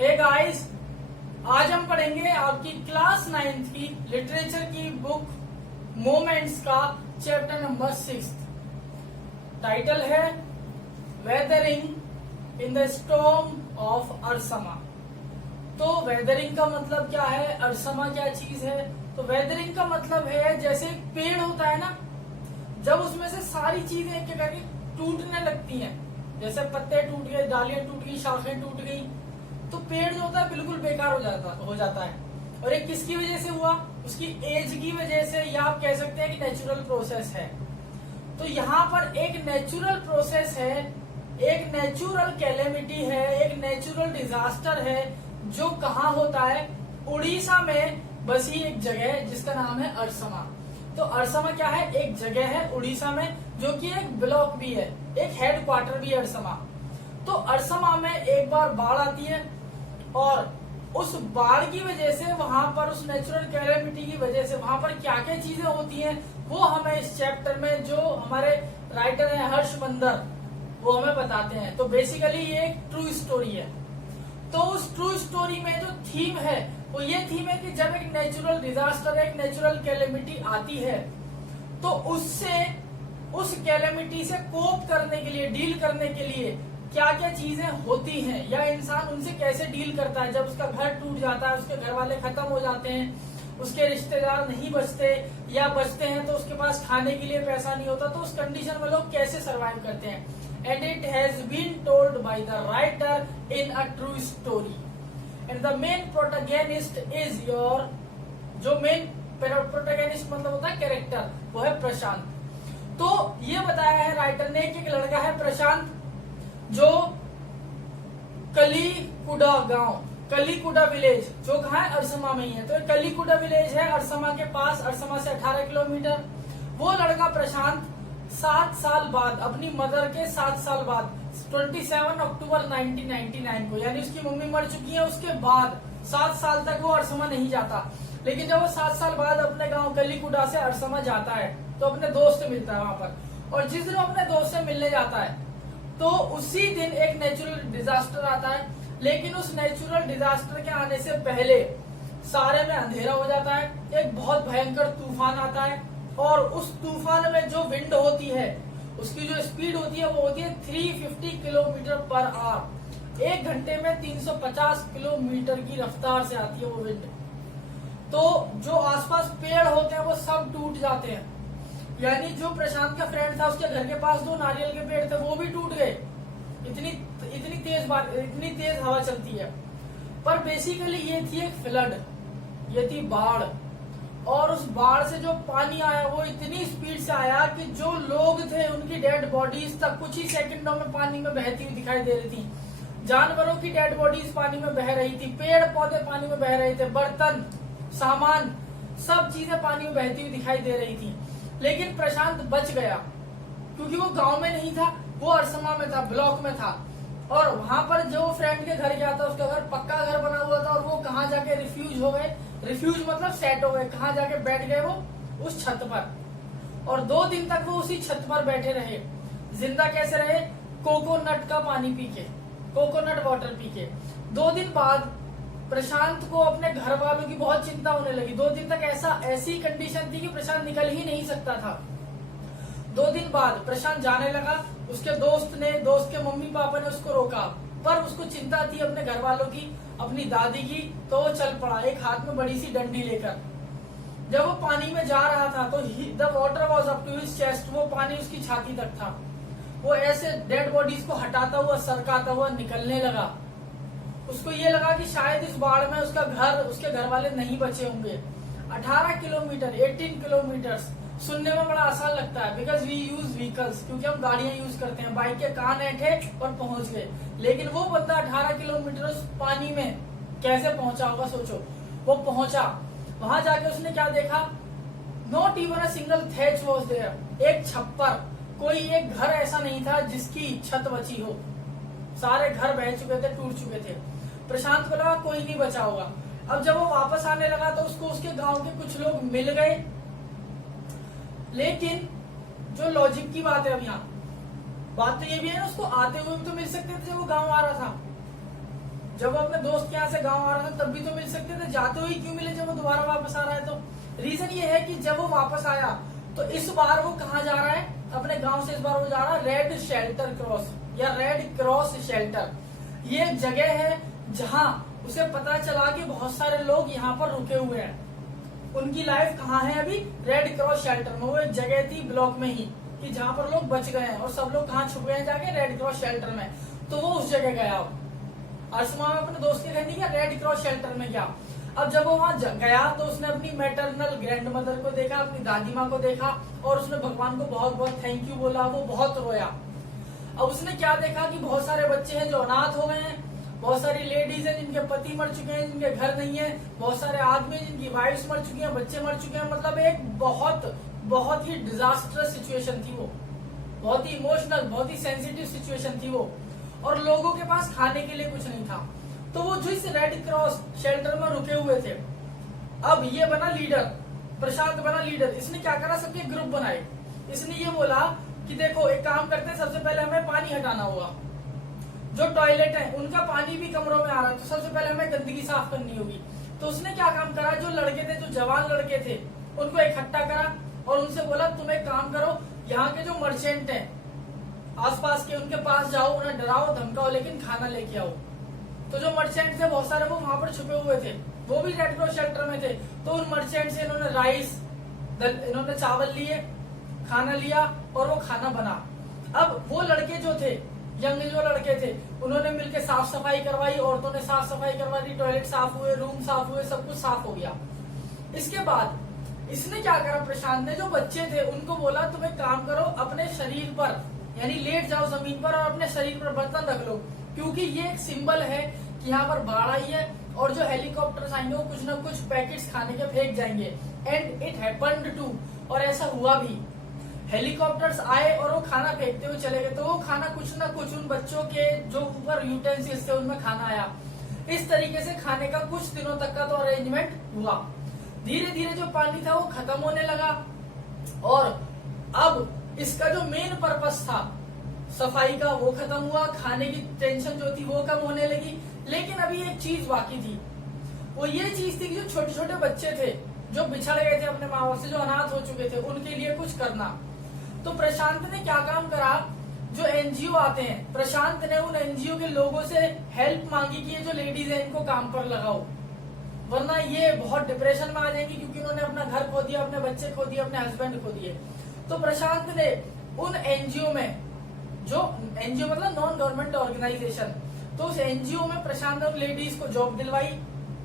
Hey guys, आज हम पढ़ेंगे आपकी क्लास 9th की लिटरेचर की बुक मोमेंट्स का चैप्टर नंबर 6। टाइटल है weathering in the storm of Ersama. तो वेदरिंग का मतलब क्या है, अरसमा क्या चीज है? तो वेदरिंग का मतलब है जैसे एक पेड़ होता है ना, जब उसमें से सारी चीजें एक एक करके टूटने लगती हैं, जैसे पत्ते टूट गए, डालियां टूट गई, शाखें टूट गई, तो पेड़ जो होता है बिल्कुल बेकार हो जाता है। और ये किसकी वजह से हुआ? उसकी एज की वजह से, या आप कह सकते हैं कि नेचुरल प्रोसेस है। तो यहाँ पर एक नेचुरल प्रोसेस है, एक नेचुरल कैलेमिटी है, एक नेचुरल डिजास्टर है जो कहाँ होता है? उड़ीसा में बसी एक जगह है जिसका नाम है अरसमा। तो अरसमा क्या है? एक जगह है उड़ीसा में जो कि एक ब्लॉक भी है, एक हेडक्वार्टर भी है अरसमा। तो अरसमा में एक बार बाढ़ आती है और उस बाढ़ की वजह से वहां पर, उस नेचुरल कैलेमिटी की वजह से वहां पर क्या क्या चीजें होती हैं वो हमें इस चैप्टर में जो हमारे राइटर हैं हर्ष मंदर, वो हमें बताते हैं। तो बेसिकली ये एक ट्रू स्टोरी है। तो उस ट्रू स्टोरी में जो थीम है वो ये थीम है कि जब एक नेचुरल डिजास्टर, एक नेचुरल कैलेमिटी आती है तो उससे, उस कैलेमिटी से कोप करने के लिए, डील करने के लिए क्या क्या चीजें होती हैं, या इंसान उनसे कैसे डील करता है। जब उसका घर टूट जाता है, उसके घर वाले खत्म हो जाते हैं, उसके रिश्तेदार नहीं बचते, या बचते हैं तो उसके पास खाने के लिए पैसा नहीं होता, तो उस कंडीशन में लोग कैसे सरवाइव करते हैं। And it has been told by the writer in a true story and the main protagonist is your, जो मेन प्रोटैगनिस्ट मतलब होता है कैरेक्टर, वो है प्रशांत। तो ये बताया है राइटर ने कि एक लड़का है प्रशांत जो कलीकुडा गांव, कलीकुडा विलेज जो कहाँ है? अरसमा में ही है। तो कलीकुडा विलेज है अरसमा के पास, अरसमा से 18 किलोमीटर। वो लड़का प्रशांत 7 साल बाद, अपनी मदर के 7 साल बाद, 27 अक्टूबर 1999 को, यानी उसकी मम्मी मर चुकी है उसके बाद 7 साल तक वो अरसमा नहीं जाता। लेकिन जब वो 7 साल बाद अपने गांव कलीकुडा से अरसमा जाता है तो अपने दोस्त से मिलता है वहां पर। और जिस दिन अपने दोस्त से मिलने जाता है तो उसी दिन एक नेचुरल डिजास्टर आता है। लेकिन उस नेचुरल डिजास्टर के आने से पहले सारे में अंधेरा हो जाता है, एक बहुत भयंकर तूफान आता है, और उस तूफान में जो विंड होती है, उसकी जो स्पीड होती है वो होती है 350 किलोमीटर पर आवर। 1 घंटे में 350 किलोमीटर की रफ्तार से आती है वो विंड। तो जो आसपास पेड़ होते हैं वो सब टूट जाते हैं, यानी जो प्रशांत का फ्रेंड था उसके घर के पास 2 नारियल के पेड़ थे वो भी टूट गए। इतनी तेज हवा चलती है। पर बेसिकली ये थी एक फ्लड, ये थी बाढ़। और उस बाढ़ से जो पानी आया वो इतनी स्पीड से आया कि जो लोग थे उनकी डेड बॉडीज तक कुछ ही सेकंडों में पानी में बहती हुई दिखाई दे रही थी। जानवरों की डेड बॉडीज पानी में बह रही थी, पेड़ पौधे पानी में बह रहे थे, बर्तन, सामान, सब चीजें पानी में बहती हुई दिखाई दे रही थी। लेकिन प्रशांत बच गया क्योंकि वो गांव में नहीं था, वो अरसमा में था, ब्लॉक में था। और वहां पर जो फ्रेंड के घर गया था, उसका घर पक्का घर बना हुआ था, और वो कहाँ जाके रिफ्यूज हो गए, रिफ्यूज मतलब सेट हो गए, कहाँ जाके बैठ गए वो? उस छत पर। और 2 दिन तक वो उसी छत पर बैठे रहे। जिंदा कैसे रहे? कोकोनट का पानी पी के, कोकोनट वाटर पी के। 2 दिन बाद प्रशांत को अपने घर वालों की बहुत चिंता होने लगी। 2 दिन तक ऐसी कंडीशन थी कि प्रशांत निकल ही नहीं सकता था। 2 दिन बाद प्रशांत जाने लगा। उसके दोस्त के मम्मी पापा ने उसको रोका, पर उसको चिंता थी अपने घर वालों की, अपनी दादी की, तो वो चल पड़ा एक हाथ में बड़ी सी डंडी लेकर। जब वो पानी में जा रहा था तो the water was up to his chest, वो पानी उसकी छाती तक था। वो ऐसे डेड बॉडीज को हटाता हुआ, सरकाता हुआ निकलने लगा। उसको ये लगा कि शायद इस बाढ़ में उसका घर, उसके घर वाले नहीं बचे होंगे। 18 किलोमीटर, 18 किलोमीटर सुनने में बड़ा आसान लगता है, बिकॉज वी यूज व्हीकल्स, क्योंकि हम गाड़ियां यूज करते हैं, बाइक के कान ऐठे और पहुंच गए। लेकिन वो बंदा 18 किलोमीटर उस पानी में कैसे पहुंचा होगा? सोचो। वो पहुंचा, वहां जाके उसने क्या देखा? Not even a single thatch was there, एक छप्पर, कोई एक घर ऐसा नहीं था जिसकी छत बची हो। सारे घर बह चुके थे, टूट चुके थे। प्रशांत को लगा कोई नहीं बचा होगा। अब जब वो वापस आने लगा तो उसको उसके गांव के कुछ लोग मिल गए। लेकिन जो लॉजिक की बात है, अब यहाँ बात तो ये भी है ना, उसको आते हुए भी तो मिल सकते थे जब वो गांव आ रहा था। जब वो अपने दोस्त के यहाँ से गांव आ रहा था तब भी तो मिल सकते थे, जाते हुए क्यों मिले जब वो दोबारा वापस आ रहा है? तो रीजन ये है कि जब वो वापस आया तो इस बार वो कहाँ जा रहा है? अपने गांव से इस बार वो जा रहा है रेड शेल्टर क्रॉस या रेड क्रॉस शेल्टर। ये एक जगह है जहां उसे पता चला कि बहुत सारे लोग यहाँ पर रुके हुए हैं। उनकी लाइफ कहाँ है अभी? रेड क्रॉस शेल्टर में। वो एक जगह थी ब्लॉक में ही कि जहाँ पर लोग बच गए हैं, और सब लोग कहाँ छुप गए हैं जाके? रेड क्रॉस शेल्टर में। तो वो उस जगह गया, अरसमा में अपने दोस्त के घर नहीं गया, रेड क्रॉस शेल्टर में गया। अब जब वो वहां गया तो उसने अपनी मैटरनल ग्रैंड मदर को देखा, अपनी दादी माँ को देखा, और उसने भगवान को बहुत बहुत थैंक यू बोला। वो बहुत रोया। अब उसने क्या देखा कि बहुत सारे बच्चे हैं जो अनाथ हो गए हैं, बहुत सारी लेडीज हैं जिनके पति मर चुके हैं, जिनके घर नहीं है, बहुत सारे आदमी जिनकी वाइफ्स मर चुकी हैं, बच्चे मर चुके हैं। मतलब एक बहुत ही डिजास्टरस सिचुएशन थी वो, बहुत ही इमोशनल, बहुत ही सेंसिटिव सिचुएशन थी वो, और लोगों के पास खाने के लिए कुछ नहीं था। तो वो जो इस रेड क्रॉस शेल्टर में रुके हुए थे, अब ये बना लीडर, प्रशांत बना लीडर। इसने क्या करा? सबके ग्रुप बनाए। इसने ये बोला कि देखो एक काम करते हैं, सबसे पहले हमें पानी हटाना होगा, जो टॉयलेट है उनका पानी भी कमरों में आ रहा है, तो सबसे पहले हमें गंदगी साफ करनी होगी। तो उसने क्या काम करा? जो लड़के थे, जो जवान लड़के थे, उनको इकट्ठा करा और उनसे बोला तुम एक काम करो, यहाँ के जो मर्चेंट हैं आसपास के, उनके पास जाओ, उन्हें डराओ धमकाओ, लेकिन खाना लेके आओ। तो जो मर्चेंट थे बहुत सारे वो वहां पर छुपे हुए थे, वो भी रेड क्रॉस शेल्टर में थे। तो उन मर्चेंट से इन्होंने राइस, इन्होंने चावल लिए, खाना लिया, और वो खाना बना। अब वो लड़के जो थे, यंग जो लड़के थे, उन्होंने मिलकर साफ सफाई करवाई, औरतों ने साफ सफाई करवा दी, टॉयलेट साफ हुए, रूम साफ हुए, सब कुछ साफ हो गया। इसके बाद इसने क्या करा? प्रशांत ने जो बच्चे थे उनको बोला तुम एक काम करो, अपने शरीर पर यानी लेट जाओ जमीन पर और अपने शरीर पर बर्तन रख लो, क्योंकि ये एक सिंबल है कि यहाँ पर बाढ़ आई है और जो हेलीकॉप्टर्स आएंगे वो कुछ न कुछ पैकेट्स खाने के फेंक जाएंगे। एंड इट हैपेंड टू, और ऐसा हुआ भी। हेलीकॉप्टर्स आए और वो खाना फेंकते हुए चले गए, तो वो खाना कुछ न कुछ उन बच्चों के जो ऊपर यूटेंसिल्स थे उनमें खाना आया। इस तरीके से खाने का कुछ दिनों तक का तो अरेंजमेंट हुआ। धीरे धीरे जो पानी था वो खत्म होने लगा, और अब इसका जो मेन पर्पस था सफाई का वो खत्म हुआ, खाने की टेंशन जो थी वो कम होने लगी। लेकिन अभी एक चीज बाकी थी, वो ये चीज थी कि जो छोटे छोटे बच्चे थे जो बिछड़ गए थे अपने माँ बाप से, जो अनाथ हो चुके थे, उनके लिए कुछ करना। तो प्रशांत ने क्या काम करा? जो एनजीओ आते हैं, प्रशांत ने उन एनजीओ के लोगों से हेल्प मांगी कि ये जो लेडीज है इनको काम पर लगाओ, वरना ये बहुत डिप्रेशन में आ जाएंगी, क्योंकि उन्होंने अपना घर खो दिया, अपने बच्चे खो दिए, अपने हस्बैंड खो दिए। तो प्रशांत ने उन एनजीओ में, जो एनजीओ मतलब नॉन गवर्नमेंट ऑर्गेनाइजेशन, तो उस एनजीओ में प्रशांत ने उन लेडीज को जॉब दिलवाई,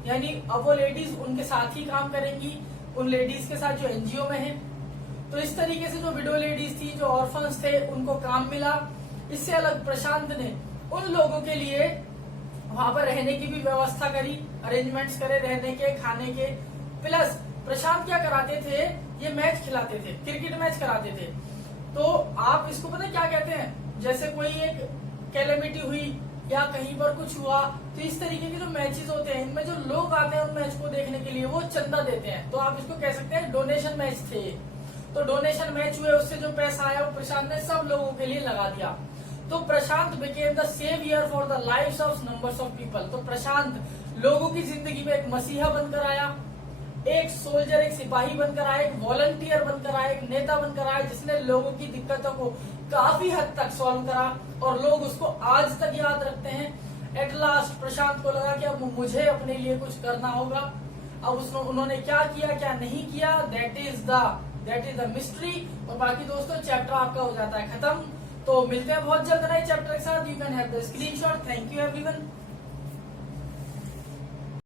यानी अब वो लेडीज उनके साथ ही काम करेंगी, उन लेडीज के साथ जो एनजीओ में है। तो इस तरीके से जो विडो लेडीज थी, जो ऑर्फन्स थे, उनको काम मिला। इससे अलग प्रशांत ने उन लोगों के लिए वहां पर रहने की भी व्यवस्था करी, अरेंजमेंट्स करे रहने के, खाने के। प्लस प्रशांत क्या कराते थे? ये मैच खिलाते थे, क्रिकेट मैच कराते थे। तो आप इसको पता क्या कहते हैं? जैसे कोई एक कैलेमिटी हुई या कहीं पर कुछ हुआ, तो इस तरीके के जो मैचेस होते हैं, इनमें जो लोग आते हैं उन मैच को देखने के लिए, वो चंदा देते हैं। तो आप इसको कह सकते हैं डोनेशन मैच थे। तो डोनेशन मैच हुए, उससे जो पैसा आया वो प्रशांत ने सब लोगों के लिए लगा दिया। तो Prashant became the saviour for the lives of numbers of people. तो प्रशांत लोगों की जिंदगी में एक मसीहा बनकर आया, एक सोल्जर, एक सिपाही बनकर आया, एक वॉलंटियर बनकर आया, एक नेता बनकर आया, जिसने लोगों की दिक्कतों को काफी हद तक सॉल्व करा, और लोग उसको आज तक याद रखते हैं। एट लास्ट प्रशांत को लगा कि अब मुझे अपने लिए कुछ करना होगा। अब उन्होंने क्या किया, क्या नहीं किया, दैट इज द मिस्ट्री। और बाकी दोस्तों चैप्टर आपका हो जाता है खत्म। तो मिलते हैं बहुत जल्द नए चैप्टर के साथ। You can have the screenshot. Thank you everyone.